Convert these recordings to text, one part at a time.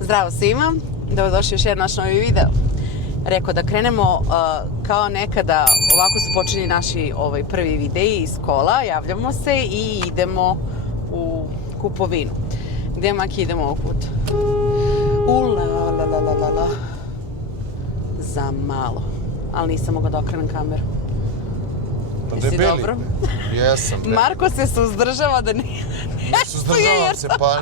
Zdravo svima, dobrodošli još jedan naš novi video. Rekao da krenemo kao nekada, ovako su počeli naši prvi videi iz kola, javljamo se i idemo u kupovinu. Gdje Maki idemo ovog puta? La. Za malo, ali nisam mogla da okrenem kameru. Jesi dobro? Jesam. Marko se suzdržava da nije.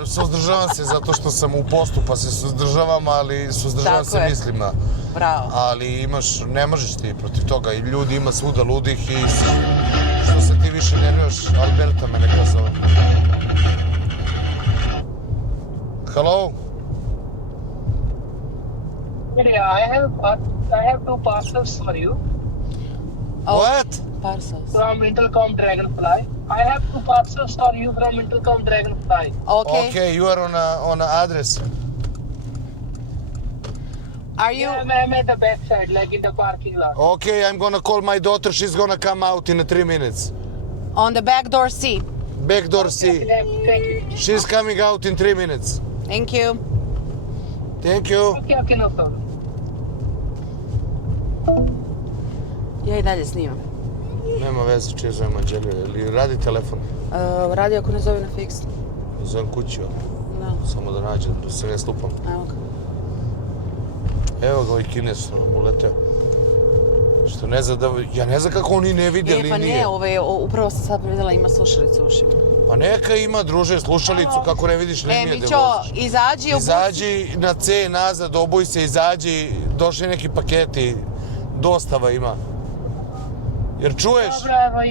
Suzdržavam se zato što sam u postu pa se suzdržavam, ali suzdržavam se mislima. Bravo. Ali ne možeš ti protiv toga i ljudi ima svuda ludih i što se ti više nerviraš, Alberta me neka zove. Hello? Yeah, I have two parcels for you. What? Parcels. From Intercom Dragonfly. I have two parcels for you from Intercom Dragonfly. Okay. You are on a address. Are you? Yeah, I'm at the back side, like in the parking lot. Okay, I'm gonna call my daughter. She's gonna come out in 3 minutes. On the back door C. Back door C. Thank you. She's coming out in 3 minutes. Thank you. Thank you. Okay, no problem. Ja i dalje snimam. Nema veze, čije zovem Anđeliju. Ili radi telefon? Radi ako ne zove na fiksnu. Zovem kući, Da. samo da nađem, da se ne slupam. Evo ga. Evo ga ovaj Kines uleteo. Što ne zna da... Ja ne znam kako oni ne vide linije. Pa ne, upravo sam sad vidjela, ima slušalicu u ušima. Pa neka ima, druže, slušalicu, kako ne vidiš linije gde Mićo, voziš. izađi u busu. Izađi na C nazad, obuj se, izađi, došli neki paketi, dostava ima. Jer čuješ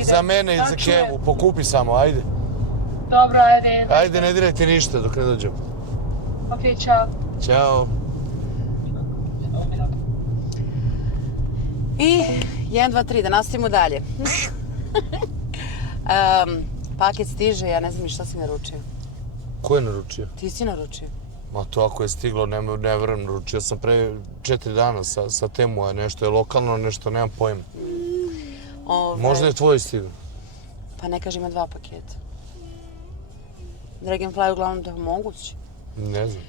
za mene i za Kevu, pokupi samo, ajde. Dobro, ajde. Ajde, ne dirajte ništa dok ne dođem. Okay, ciao. Ćao. I 1, 2, 3, da nastavimo dalje. Paket stiže, ja ne znam ni šta si naručio. Ko je naručio? Ti si naručio. Ma to ako je stiglo, ne verujem, naručio sam pre 4 dana sa Temua, nešto je lokalno, nešto nemam pojma. Možda je tvoj stiglo. Pa ne kaže ima 2 paketa. Dragonfly uglavnom da je moguće. Ne znam.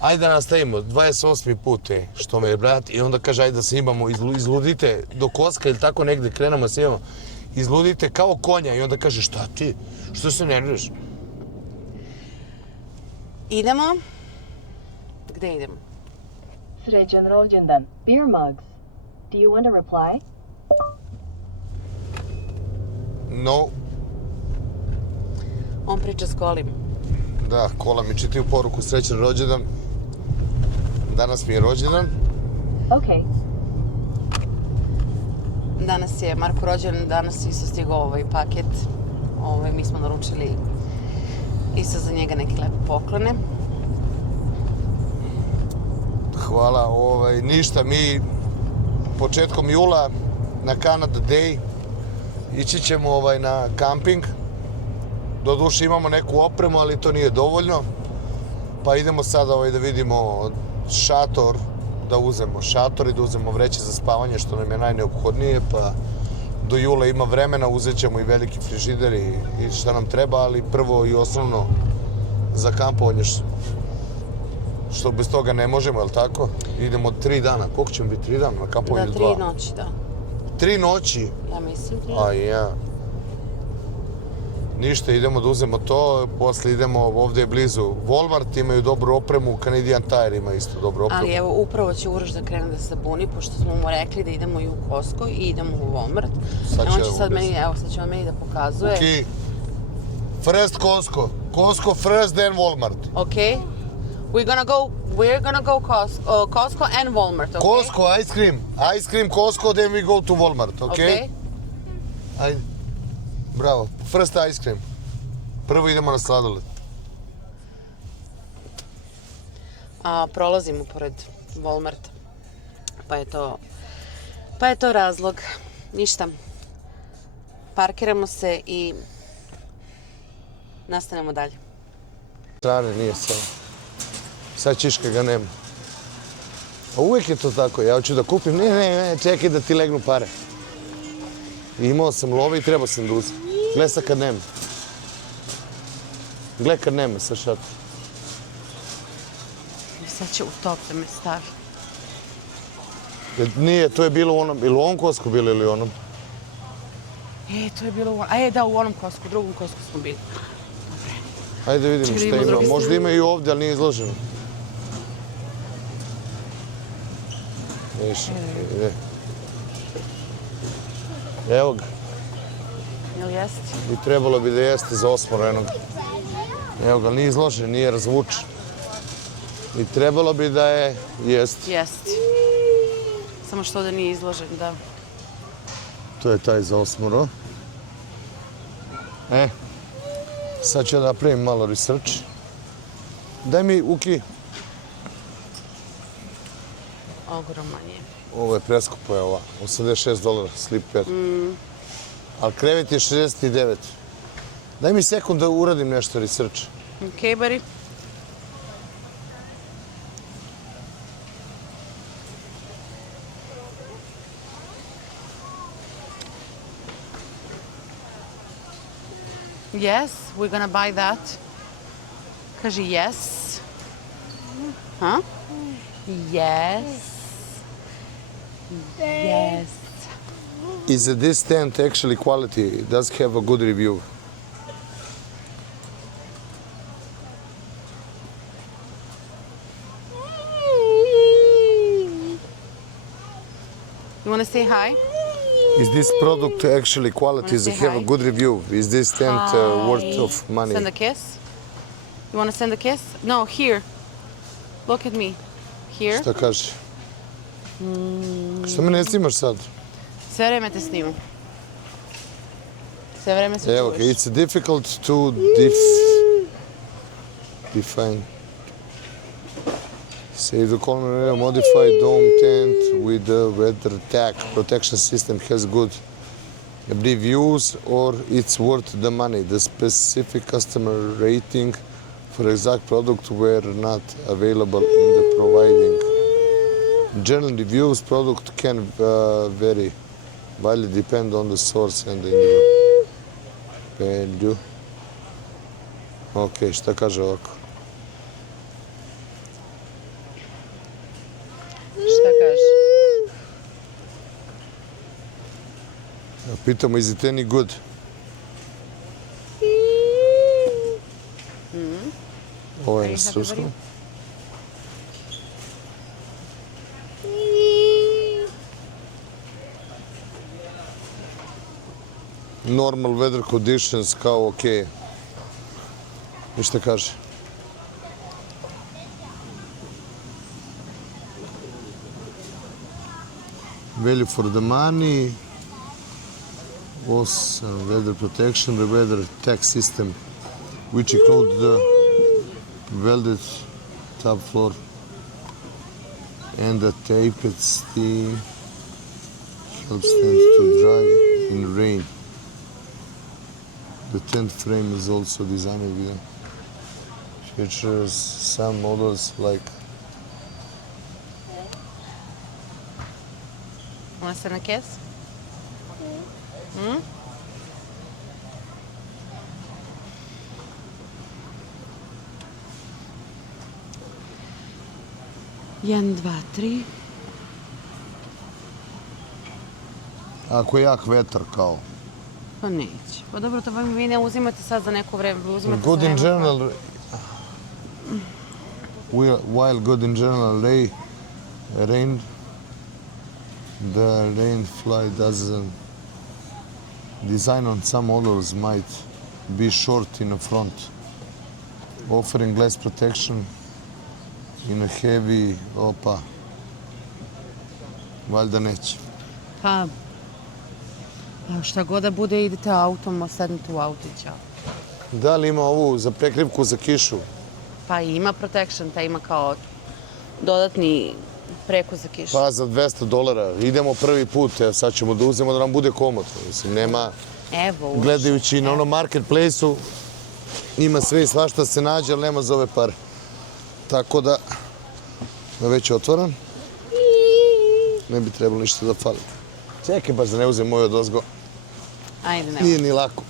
Ajde da nastavimo, 28. put je što me je brat i onda kaže ajde da se imamo, izludite do Koska ili tako negde krenemo se imamo. Izludite kao konja i onda kaže šta ti, što se nerviraš? Idemo. Gde idemo? Srećan rođendan. Beer mugs. Do you want a reply? No. On priča s Kolim. Da, Kola mi čitaju poruku srećan rođendan. Danas mi je rođendan. Okay. Danas je Marko rođen, danas isto stigao ovaj paket. Mi smo naručili isto za njega neke lepe poklone. Hvala, ništa, mi početkom jula na Canada Day ići ćemo na kamping. Doduše imamo neku opremu, ali to nije dovoljno. Pa idemo sada da vidimo šator, da uzemo šator i da uzemo vreće za spavanje, što nam je najneophodnije, pa do jula ima vremena, uzet ćemo i veliki frižider i šta nam treba, ali prvo i osnovno za kampovanje, što bez toga ne možemo, je li tako? Idemo 3 dana, koliko ćemo biti 3 dana na kampovanje? Da, 3 noći, da. 3 noći? Ja mislim 3. A ja. Ništa, idemo da uzemo to, posle idemo, ovdje je blizu Walmart, imaju dobru opremu, Canadian Tire ima isto dobru opremu. Ali evo, upravo će Uroš da krene da se buni, pošto smo mu rekli da idemo i u Costco i idemo u Walmart. On će sad meni, evo, sad će on meni da pokazuje. Ok. First Costco. Costco first, then Walmart. Ok. We're gonna go Costco and Walmart, ok? Costco, ice cream. Ice cream, Costco, then we go to Walmart, ok? Ajde. Bravo. First ice cream. Prvo idemo na sladoled. Prolazimo pored Walmarta. Pa je to razlog. Ništa. Parkiramo se i nastanemo dalje. Strane nije sad. Sad Čiška ga nema. A uvijek je to tako. Ja hoću da kupim. Ne, čekaj da ti legnu pare. Imao sam love i trebao sam da uzem. Gle sad kad nema. Gle kad nema sa šatom. Sad će u top da me stavi. Nije, to je bilo u onom, ili u ovom kosku bilo ili u onom? To je bilo u onom, da, u onom kosku, u drugom kosku smo bili. Ajde vidimo Čekaj, šta idemo s ima. druge Možda strane. ima i ovdje, ali nije izloženo. Viš, ide. Evo ga. Jel jest? I trebalo bi da jeste za osmorenog. Evo ga, nije izložen, nije razvučen. I trebalo bi da je jest. Jest. Samo što da nije izložen, da. To je taj za osmoro. Sad ću da napravim malo research. Daj mi, Uki. Ogroman je. Ovo je preskupo, je ova. $86, slip pad. Ali krevet je 69. Daj mi sekund da uradim nešto research. Okej, buddy. Yes, we're gonna buy that. Kaži yes. Huh? Yes. Yes. Is this tent actually quality? Does have a good review? You wanna say hi? Is this product actually quality? Wanna Does it say have a hi? good review? Is this tent worth of money? Send a kiss? You wanna send a kiss? No, here. Look at me. Here. Šta kaže? Što me ne snimaš sad? Sve vreme te snimam. Sve vreme se Evo ga, čuješ. it's difficult to define. Say the column modified dome tent with the weather tag protection system has good reviews or it's worth the money. The specific customer rating for exact product were not available in the providing. General reviews product can vary. Value depend on the source and the individual value. Ok, šta kaže ovako? Šta kažeš? Pitamo, is it any good? Ovo je na srpskom. Normal weather conditions kao ok. I šta kaže? Value for the money. Awesome weather protection, the weather tag system, which includes the welded top floor and the taped steel helps tent to dry in rain. The tent frame is also designed with features some models like Wanna send a kiss? Jedan, dva, tri. ako je jak vetar kao. Pa neće. Pa dobro, to vi ne uzimate sad za neko vreme. Vi uzimate Good za in vreme. general. While good in general rain, the rain fly doesn't. Design on some models might be short in the front, offering less protection in a heavy. Opa. Valjda neće. Pa, šta god da bude, idete autom, sednite u auto i ćao. Da li ima ovu za prekrivku za kišu? Pa i ima protection, ta ima kao dodatni preko za kišu. Pa za $200. Idemo prvi put, evo sad ćemo da uzmemo da nam bude komotno. Mislim, nema, Evo, uš. gledajući na onom marketplace-u, ima sve i svašta se nađe, ali nema za ove pare. Tako da, već je otvoren. Ne bi trebalo ništa da fali. Čekaj baš da ne uzem moju odozgo. Ajde, nema. Nije ni lako.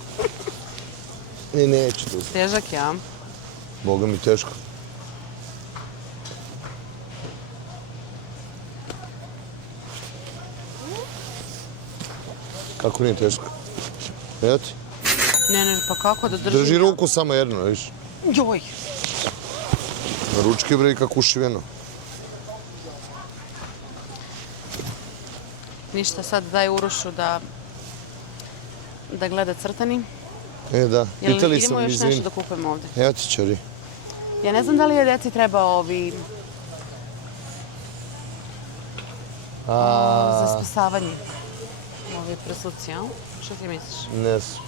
I neću da uzem. Težak ja. Boga mi teško. Kako nije teško? Evo ti. Ne, pa kako da držim? Drži ruku samo jedno, viš. Joj. Na ručke bre kako ušiveno. Ništa, sad daj Urošu da gleda crtani. Da, Jel pitali sam, idemo još izvini. nešto da kupujemo ovde? Evo ti čori. Ja ne znam da li je deci treba ovi za spasavanje. Ovi presluci, jel? Što ti misliš? Ne znam,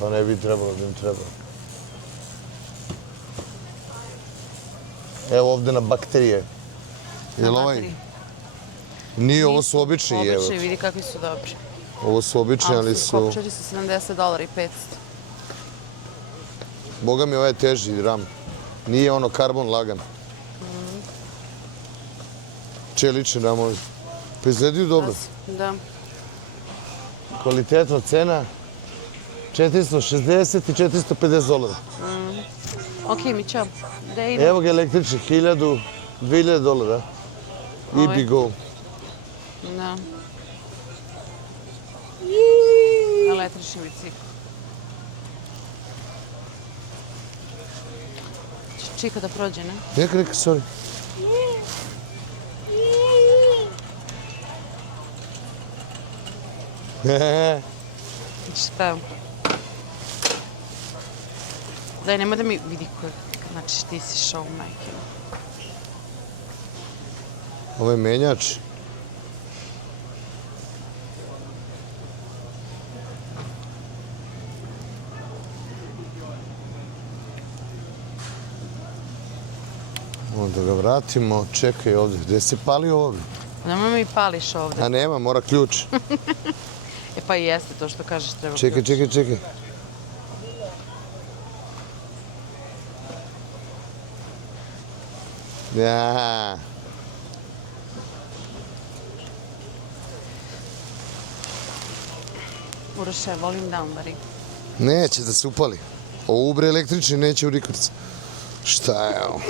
pa ne bi trebalo da im treba. Evo ovde na bakterije. Jel ovaj? Bateri. Nije, ovo su obični, evo. Obični, vidi kakvi su dobri. Ovo su obični, ali su... Kopčari su $70 i 500. Boga mi ovaj je teži ram. Nije ono karbon lagan. Če lični ramovi. Pa izgledaju dobro. Da. Kvalitetna cena. 460 i $450. Ok, mi ćemo. Da idemo. Evo ga električni, $1000, $2000. Ovaj. Ibigo. Da. Električni bicikl. Čika da prođe, ne? Neka, sorry. Šta? Daj, nema da mi vidi ko je. Znači, ti si show majke. Ovo je menjač. Onda ga vratimo. Čekaj ovdje. Gdje si palio ovdje? Nemoj mi pališ ovde. A nema, mora ključ. E pa i jeste to što kažeš treba Čekaj, ključ. čekaj. Ja. Uroše, volim da umbari. Neće da se upali. Ovo ubre električni neće u rikvrc. Šta je ovo?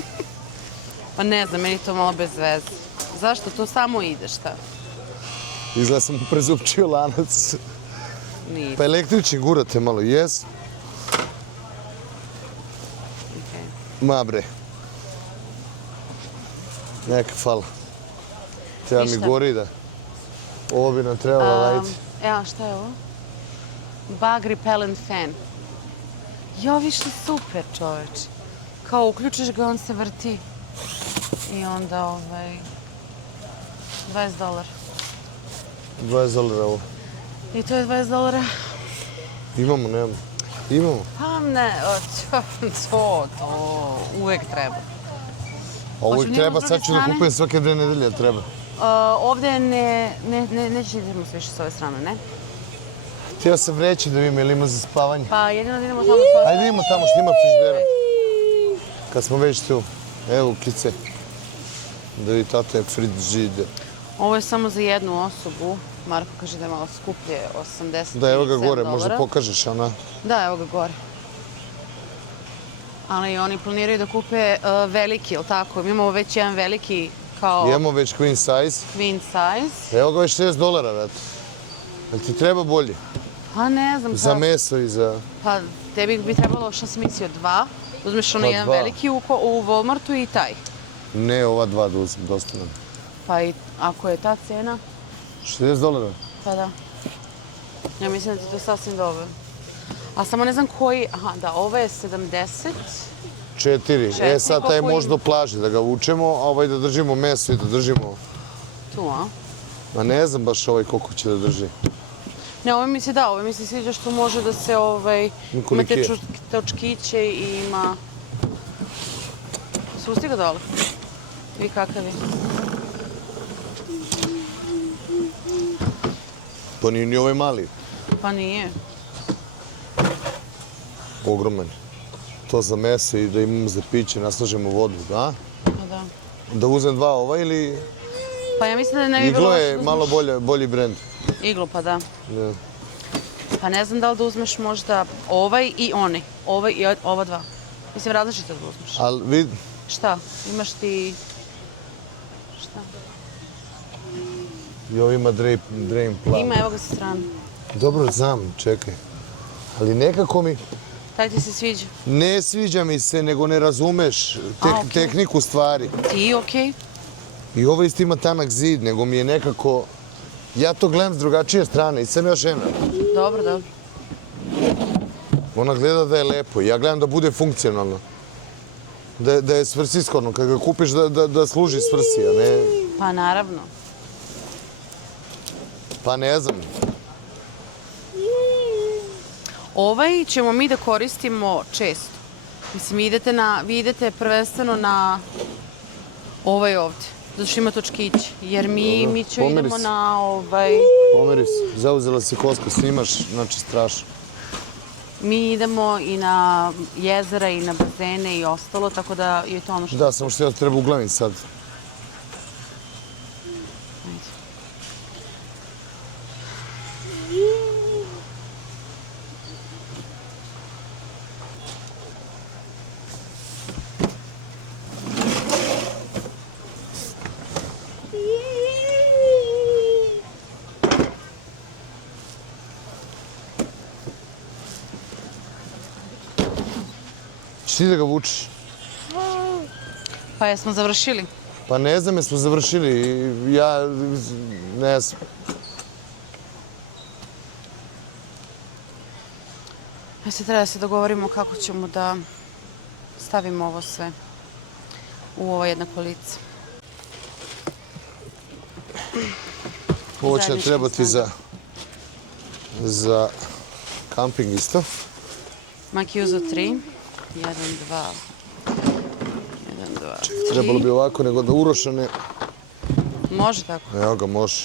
Pa ne znam, meni to malo bez veze. Zašto? To samo ide, šta? Izgleda sam mu prezupčio lanac. Nije. Pa električni gurate malo, jes? Okej. Ma bre. Neka fala. Treba mi Ništa. gori da... Ovo bi nam trebalo raditi. Evo, šta je ovo? Bug repellent fan. Jo, više super, čoveč. Kao uključiš ga, on se vrti. I onda, $20. $20 ovo. I to je $20. Imamo, nemamo. Imamo. Pa ne, to uvek treba. A uvijek Hoćemo treba, idemo s sad ću druge da strane? kupujem svake 2 nedelje, treba. Ovde neće idemo s više s ove strane, ne? Htio sam reći da vidim, jel ima za spavanje? Pa jedino da idemo tamo s ove Ajde idemo tamo što ima frižidera. Kad smo već tu. Evo, kice. Da vidi tata je frižider. Ovo je samo za jednu osobu. Marko kaže da je malo skuplje, 87 Da, evo ga gore, možda pokažeš, ona. Da, evo ga gore. Ali oni planiraju da kupe veliki, jel tako? Mi imamo već jedan veliki kao Imamo već queen size. queen size. Evo ga već $60, vrati. Jel ti treba bolje? Pa ne znam. Za meso i za... Pa tebi bi trebalo, što sam mislio, 2. Uzmeš onaj Pa jedan 2. veliki u Walmartu i taj. Ne, ova 2 da uzem, dosta nam. Pa i ako je ta cena, $60? pa da. Ja mislim da ti to sasvim dobro. A samo ne znam koji, aha, da, ovo je 70. 4. Sad taj koliko može do plaže da ga vučemo, a ovaj da držimo meso i da držimo... Tu, a? Ma ne znam baš ovaj koliko će da drži. Ne, ovo mi se da, ovo mi se sviđa što može da se, ima koliki te je? točkiće i ima... Spusti ga dole. I kakav je. Pa nije ni ovaj mali. Pa nije. Ogroman. To za meso i da imamo za piće, naslažemo vodu, da? Pa da. Da uzem 2 ovaj ili... Pa ja mislim da ne bi bilo Iglo loše je da malo uzmeš- bolji brend. Iglu, pa da. Ne. Pa ne znam da li da uzmeš možda ovaj i onaj. Ovaj i ova 2. Mislim, različito da uzmeš. Ali vid... Šta? Imaš ti... Šta? I ovo ima drain plan. Ima, evo ga sa strane. Dobro, znam, čekaj. Ali nekako mi... Taj ti se sviđa? Ne sviđa mi se, nego ne razumeš okej. tehniku stvari. Ti, okej. I ovo isto ima tanak zid, nego mi je nekako... Ja to gledam s drugačije strane i sam još žena. Dobro, dobro. Ona gleda da je lepo, ja gledam da bude funkcionalno. Da je svrsishodno, kad ga kupiš da služi svrsi, a ne... Pa naravno. Pa ne znam. Ovaj ćemo mi da koristimo često. Mislim, vi idete prvenstveno na ovaj ovde. Zato što ima točkići. Jer mi ću pomeri idemo se. na Pomeri se, zauzela si kosku, snimaš, znači strašno. Mi idemo i na jezera i na bazene i ostalo, tako da je to ono što... Da, samo što ja treba uglavim sad. Ajde. Ćeš ti da ga vučeš? Pa jesmo završili? Pa ne znam, jesmo završili. Ja ne znam. Mislim, treba da se dogovorimo kako ćemo da stavimo ovo sve u ovo jednako lice. Ovo će Zajedničkim trebati za kamping isto. Maki je uzeo 3. 1, 2. 1, 2, 3. Trebalo bi ovako, nego da urošane. Može tako? Evo ga, može.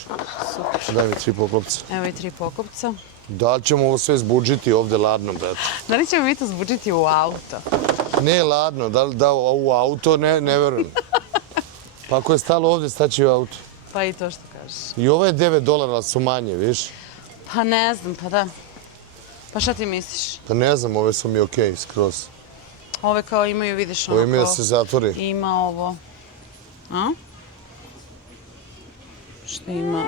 Super. Daj mi 3 poklopca. Evo i 3 pokupca. Da li ćemo ovo sve zbudžiti ovde ladno, brate? Da li ćemo mi to zbučiti u auto? Ne ladno, da u auto ne verujem. Pa ako je stalo ovde, staće u auto. Pa i to što kažeš. I ovo je $9, ali su manje, viš? Pa ne znam, pa da. Pa šta ti misliš? Pa ne znam, ove su mi okej, skroz. Ove kao imaju, vidiš ono Ovo ima da kao... se zatvori. Ima ovo. A? Što ima?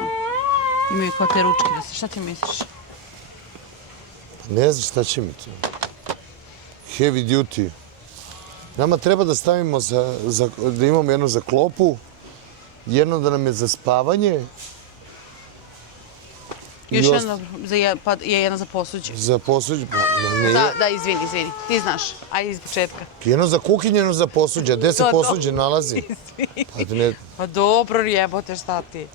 Imaju kao te ručke da se... Šta ti misliš? Ne znam šta će mi to. Heavy duty. Nama treba da stavimo da imamo jedno za klopu, jedno da nam je za spavanje. Još jedna, pa je jedna za posuđe. Za posuđe, pa nije. Da, izvini. Ti znaš. Ajde iz početka. Jedno za kuhinju, jedno za posuđe. Gde se To. posuđe nalazi? Izvini. Pa dobro, jebote, šta ti?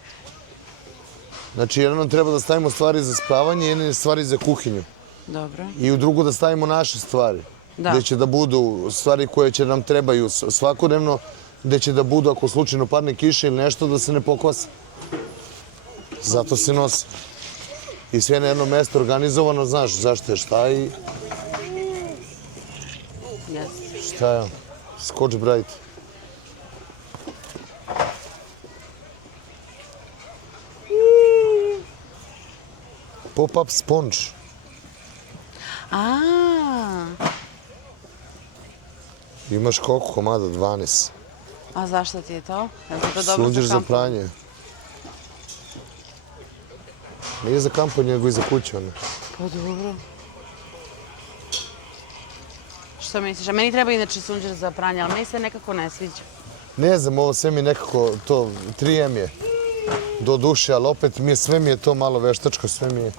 Znači, jedno nam treba da stavimo stvari za spavanje, jedne stvari za kuhinju. Dobro. I u drugu da stavimo naše stvari. Da. Gde će da budu stvari koje će nam trebaju svakodnevno, gde će da budu, ako slučajno padne kiša ili nešto, da se ne pokvase. Zato se nosi. I sve na jedno mesto organizovano, znaš zašto je šta i Yes. šta je. Scotch Brite. Pop-up sponge. Imaš koliko komada? 12. A zašto ti je to? Je to dobro Sunđer za kampu? pranje. Nije za kampanje, nego i za kuću. Ono. Pa dobro. Što misliš? A meni treba inače sunđer za pranje, ali meni se nekako ne sviđa. Ne znam, ovo sve mi nekako, to 3M je do duše, ali opet sve mi je to malo veštačko, sve mi je...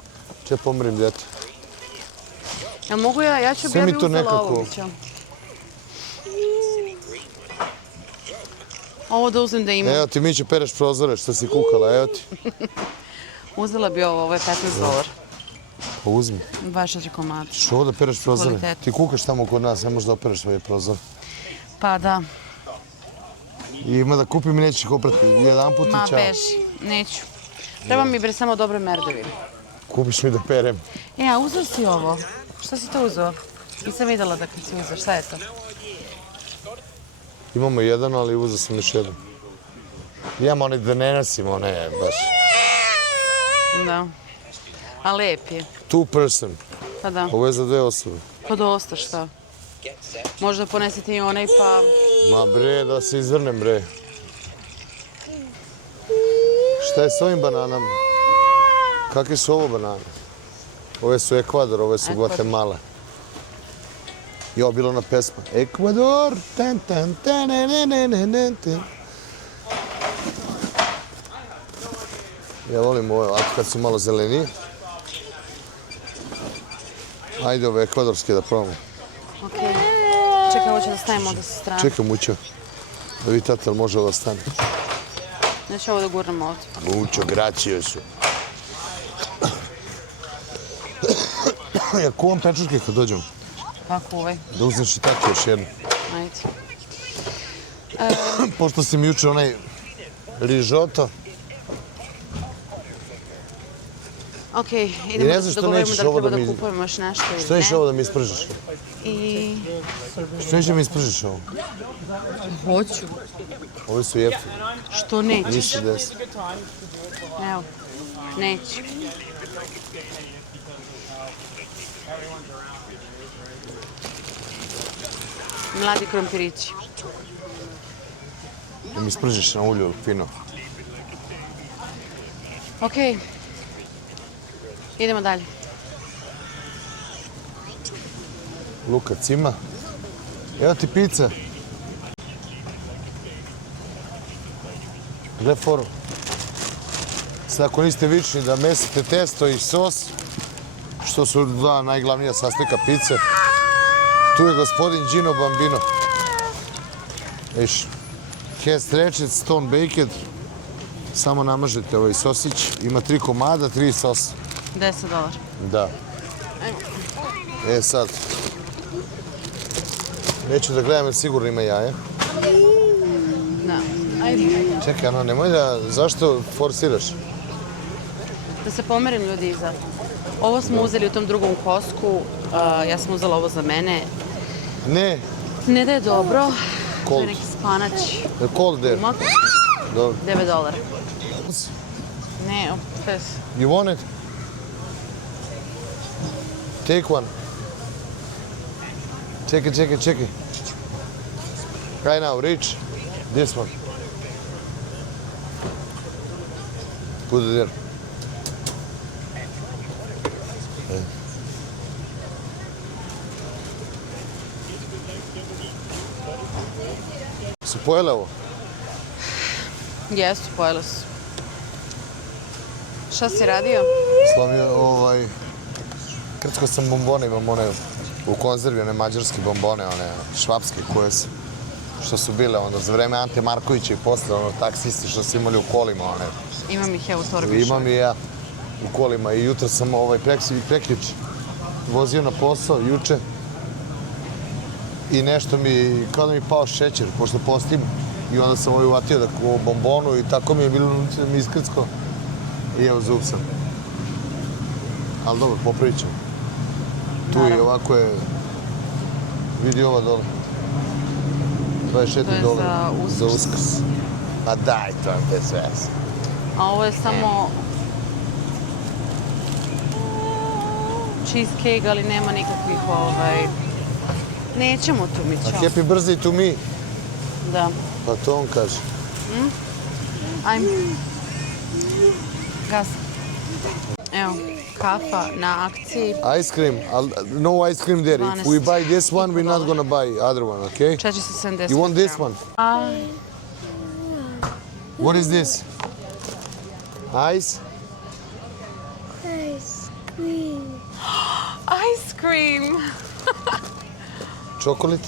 Če pomrim, djete. Ja mogu ja ću Sve mi to uzela nekako- ovo, biću. Ovo da uzmem da imam. Evo ti, mi ću pereš prozore što si kukala, evo ti. Uzela bi ovo je $15. Pa uzmi. 24 komada. Što da pereš prozore? Kvalitet. Ti kukaš tamo kod nas, ne možeš da opereš svoje prozore. Pa da. I ima da kupim i nećeš ih oprati jedan put Ma i čao. beži, neću. Treba mi bre samo dobre merdevine. Kupiš mi da perem. A uzeo si ovo. Šta si to uzeo? Nisam videla da kad si uzeo. Šta je to? Imamo jedan, ali uzeo sam još jedan. Imamo one da ne nosimo, one baš. Da. A lep je. 2 person. Pa da. Ovo je za 2 osobe. Pa dosta šta. Možda ponesete i onaj pa... Ma bre, da se izvrnem bre. Šta je s ovim bananama? Kakve su ovo banane? Ove su Ekvador, ove su Ekvador. Guatemala. Jo, bila ona pesma. Ekvador, tan, tan, tan, ne, ne, ne, ne, ne, tan. Ja volim ove ovako kad su malo zelenije. Ajde ove ekvadorske da probamo. Ok. Čekaj, ovo ću da stavimo ovdje sa strane. Čekaj, Mućo. Da vidi tata, ali može ovo stane. Neću ovo da gurnemo ovdje. Mućo, gracio su. Ja kuvam pečurke kad dođemo. Pa kuvaj. Da uzmeš i tako još jednu. Ajde. Pošto si mi juče onaj rižoto. Ok, I idemo ne da znam se što dogovorimo nećeš da li ovo treba da da mi- kupujemo još nešto ili Što ćeš ne. ovo da mi ispržiš? I Što neće mi ispržiš ovo? hoću. Ovi su jeftini. Što nećeš? Nisu deset. Evo, neću. Mladi krompirići. Da mi ispržiš na ulju fino. Ok. Idemo dalje. Luka cima. Evo ti pizza. Gle foru. Sad ako niste vični da mesite testo i sos, što su dva najglavnija sastojka pice, tu je gospodin Gino Bambino. Viš, has stretched, stone baked. Samo namažete ovaj sosić. Ima 3 komada, 3 sosa. $10. Da. E sad. Neću da gledam jer sigurno ima jaja. Da. Ajde. Čekaj, ano, nemoj da... Zašto forsiraš? Da se pomerim ljudi iza. Ovo smo uzeli u tom drugom kosku. Ja sam uzela ovo za mene. Ne. Ne da je dobro. To Cold. je neki spanać. Cold there. Umak. Dobro. $9. Ne, opet. You want it? Take one. Čekaj. Right now, reach. This one. Put it there. Su pojele ovo? Jesu, pojela su. Šta si radio? Slomio, krckao sam bombone, imam one u konzervi, one mađarske bombone, one švapske koje su, što su bile onda za vreme Ante Markovića i posle, ono, taksisti što su imali u kolima, one. Imam ih ja u torbi. Imam i ja u kolima i jutro sam prekjuč vozio na posao, juče, i nešto mi, kao da mi pao šećer, pošto postim, i onda sam uvatio u bombonu i tako mi je bilo da mi iskrckao. I evo zub sam. Ali dobro, popravit ćemo. Tu i ovako je, vidi ova dole. $24 To je za Uskrs. za Uskrs. A daj, to je bez veze. A ovo je samo cheesecake, ali nema nikakvih Nećemo tu mi, A čao. happy birthday to me. Da. Pa to on kaže. Ajme. Gas. Evo, kafa na akciji. Ice cream, no ice cream there. If we buy this one, we're not gonna buy other one, okay? 470 You want this grama. one? What is this? Ice? Ice cream. Ice cream! Chocolate?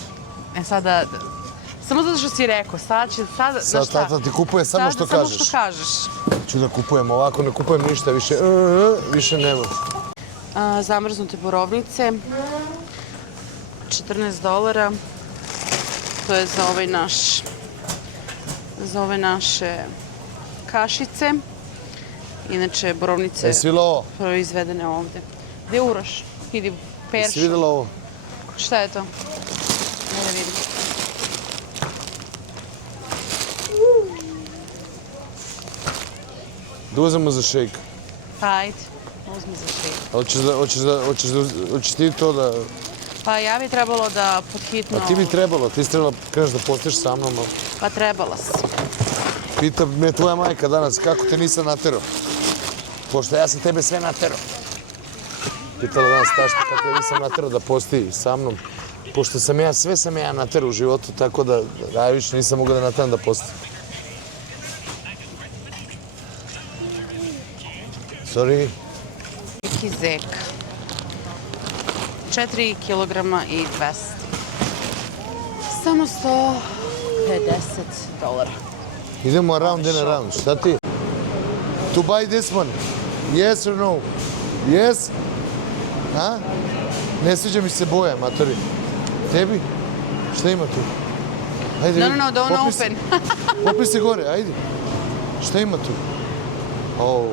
E sada, samo zato što si rekao, sad, Sad znaš šta? tata ti kupuje samo što Samo kažeš. što kažeš. Ću da kupujem ovako, ne kupujem ništa više. Više nema. Zamrznute borovnice, $14. To je za ove naše kašice. Inače, borovnice Jesi vidjela ovo? proizvedene ovde. Gde je Uroš? Idi, Jesi peršu. vidjela ovo? Šta je to? Ne da vidim. Da uzmemo za šejk. Pa ajde, uzmi za šejk. Hoćeš ti to da... Pa ja bi trebalo da podhitno... A ti bi trebalo, ti si trebala kreneš da postiš sa mnom. Pa trebala sam. Pita me tvoja majka danas kako te nisam naterao. Pošto ja sam tebe sve naterao. pitala danas tašta kako je nisam naterao da posti sa mnom. Pošto sve sam ja naterao u životu, tako da najviše nisam mogao da nateram da posti. Sorry. Neki zek. 4 kilograma i 200. Samo $150. Idemo around and around. Šta ti? To buy this one? Yes or no? Yes? A? Ne sviđa mi se boja, matori. Tebi? Šta ima tu? Ajde, No, vidi. don't Popni se. open. Popni se gore, ajde. Šta ima tu? Oh.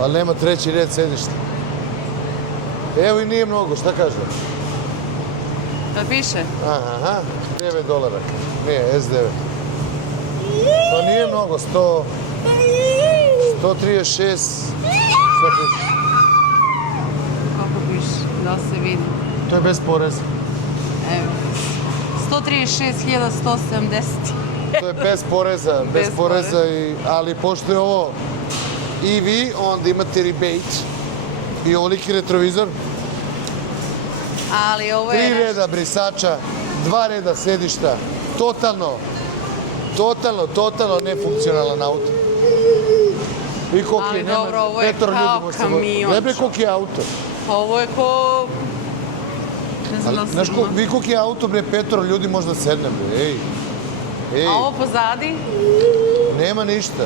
Ali nema treći red sedišta. Evo i nije mnogo, šta kaže? Da piše? Aha, $9. Nije, S9. To nije mnogo, 136. Šta piše? Kako piše? Da se vidi. To je bez poreza. Evo. 136.170. To je bez poreza, bez poreza, ali pošto je ovo EV, onda imate rebate i ovoliki retrovizor, Ali ovo 3 je... reda brisača, 2 reda sedišta, totalno nefunkcionalan auto. I koliko Ali je, dobro, ovo je petoro kao ljudi može se voziti. kamion. Ne bre koliko je auto. Ovo je ko... Ne znam da Ali, se znaš ima. vi koliko je auto, bre, petoro ljudi može da sedne, bre, ej. Ej, A ovo pozadi? nema ništa,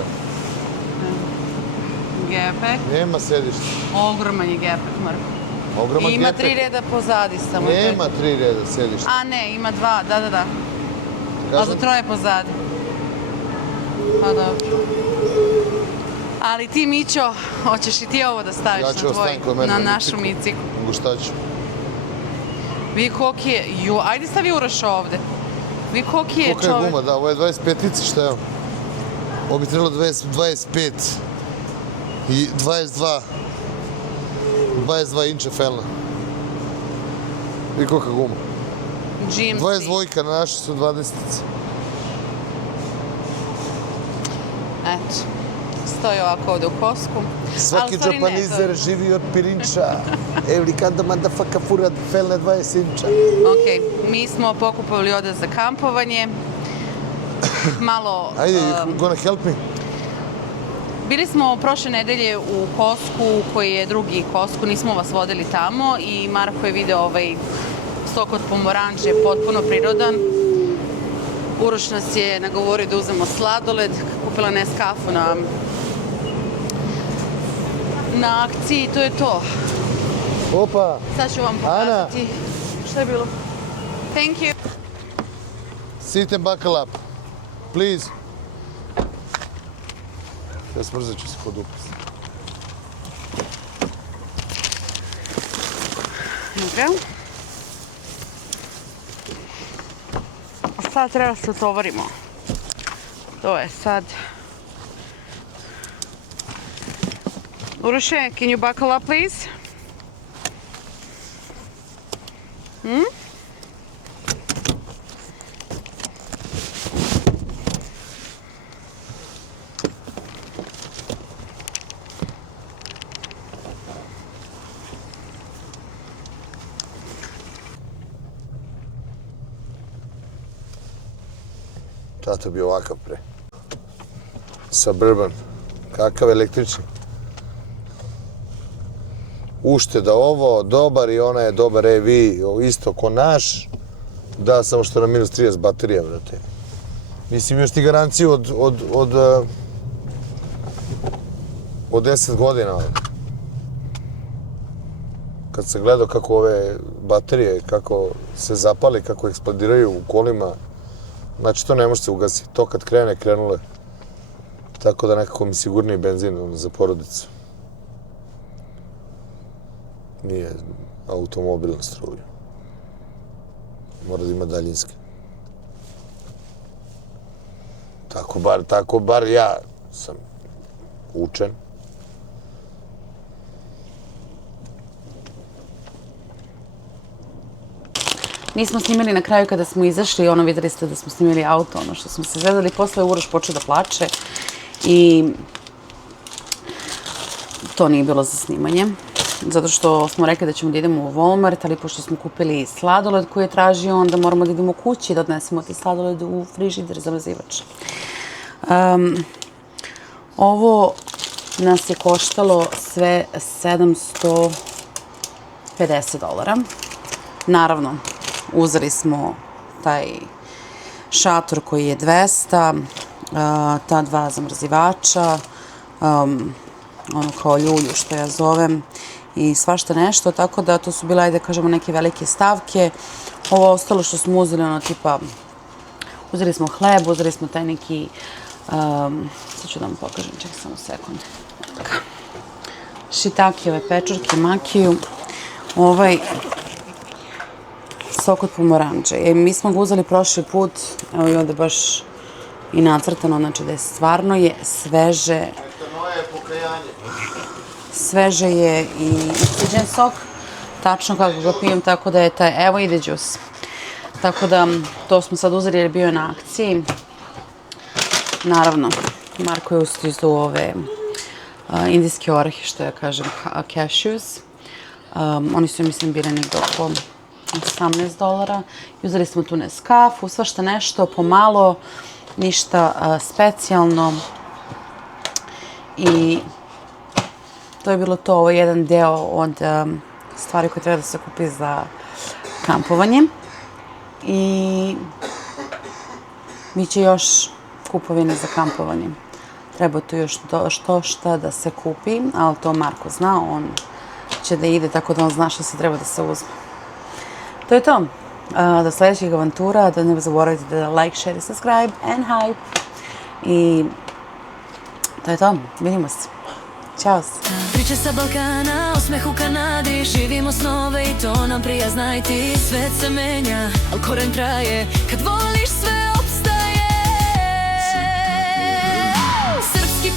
Gepek. nema sedišta. Ogroman je gepek, Marko. Ogroman I ima gepek. 3 reda pozadi samo. Nema 3 reda sedišta. A ne, ima 2, da. A Kažem, za 3 pozadi. Pa dobro. Ali ti, Mićo, hoćeš i ti ovo da staviš Ja ću na tvoj, ostaviti kod mene na na našu biciklu. miciklu. Mogu šta ću. Vi koliki je... Ajde stavi Uroš ovde. Vi koliki je Koliko je čovek? guma, da, ovo je 25-ici, šta je ovo? Ovo bi trebalo 25 i 22 inča felna. I kolika guma. GMC. 22 na naši su 20-ici. Eto. Stoji ovako ovde u kosku. Svaki Ali, u stvari, ne, džapanizer živi od pirinča. Every kind of motherfucker fura felne 20 inča. Ok, mi smo pokupovali ovde za kampovanje. Malo... Ajde, you gonna help me? Bili smo prošle nedelje u Kosku, koji je drugi Kosku, nismo vas vodili tamo i Marko je video ovaj sok od pomoranđe, potpuno prirodan. Uroš nas je nagovorio da uzmemo sladoled, kupila Nescafu na akciji, to je to. Opa, Sad ću vam pokazati šta je bilo. Thank you. sit and buckle up. Please. Ja smrzat ću se kod upisa. Dobro. A sad treba se utovarimo. To je sad. Uroše, can you buckle up, please? Tato bi ovakav pre. Suburban. Kakav električni. Ušteda ovo, dobar i ona je dobar EV, isto ko naš. Da, samo što na minus 30 baterija, brate. Mislim, imaš ti garanciju od 10 godina. Kad sam gledao kako ove baterije, kako se zapali, kako eksplodiraju u kolima, znači to ne može se ugasiti. To kad krene, krenulo je. Tako da nekako mi sigurniji benzin za porodicu. Nije automobil na struju. Mora da ima daljinske. Tako bar ja sam učen. Nismo snimili na kraju kada smo izašli, videli ste da smo snimili auto, ono što smo se zezali, posle je Uroš počeo da plače i to nije bilo za snimanje. Zato što smo rekli da ćemo da idemo u Walmart, ali pošto smo kupili sladoled koji je tražio, onda moramo da idemo kući da odnesemo ti sladoled u frižider zamrzivač. Ovo nas je koštalo sve $750. Naravno, uzeli smo taj šator koji je 200, ta 2 zamrzivača, ono kao ljulju što ja zovem i svašta nešto, tako da to su bile, ajde kažemo, neke velike stavke. Ovo ostalo što smo uzeli, ono tipa, uzeli smo hleb, uzeli smo taj neki, sad ću da vam pokažem, čekaj samo sekund. Shiitakeve pečurke, makiju, sok od pomoranđe. Mi smo ga uzeli prošli put, evo i ovde baš i nacrtano, znači da je stvarno sveže. Sveže je i isceđen sok, tačno kako ga pijem, tako da je taj, evo ide džus. Tako da to smo sad uzeli jer je bio na akciji. Naravno, Marko je ustizu ove indijske orehe, što ja kažem, cashews. Oni su, mislim, bili negdje oko $18. I uzeli smo tu Nescafu, svašta nešto, pomalo, ništa specijalno. I to je bilo to, ovo je jedan deo od stvari koje treba da se kupi za kampovanje. I bit će još kupovine za kampovanje. Treba tu još šta da se kupi, ali to Marko zna, on će da ide, tako da on zna što se treba da se uzme. To je to. Do sljedećih avantura, da ne zaboravite da like, share i subscribe and hype. I to je to. Vidimo se. Ćao. Priče sa Balkana, osmeh u Kanadi, živimo snove i to nam prija, znaj ti. Svet se menja, al koren traje, kad voliš sve opstaje. Srpski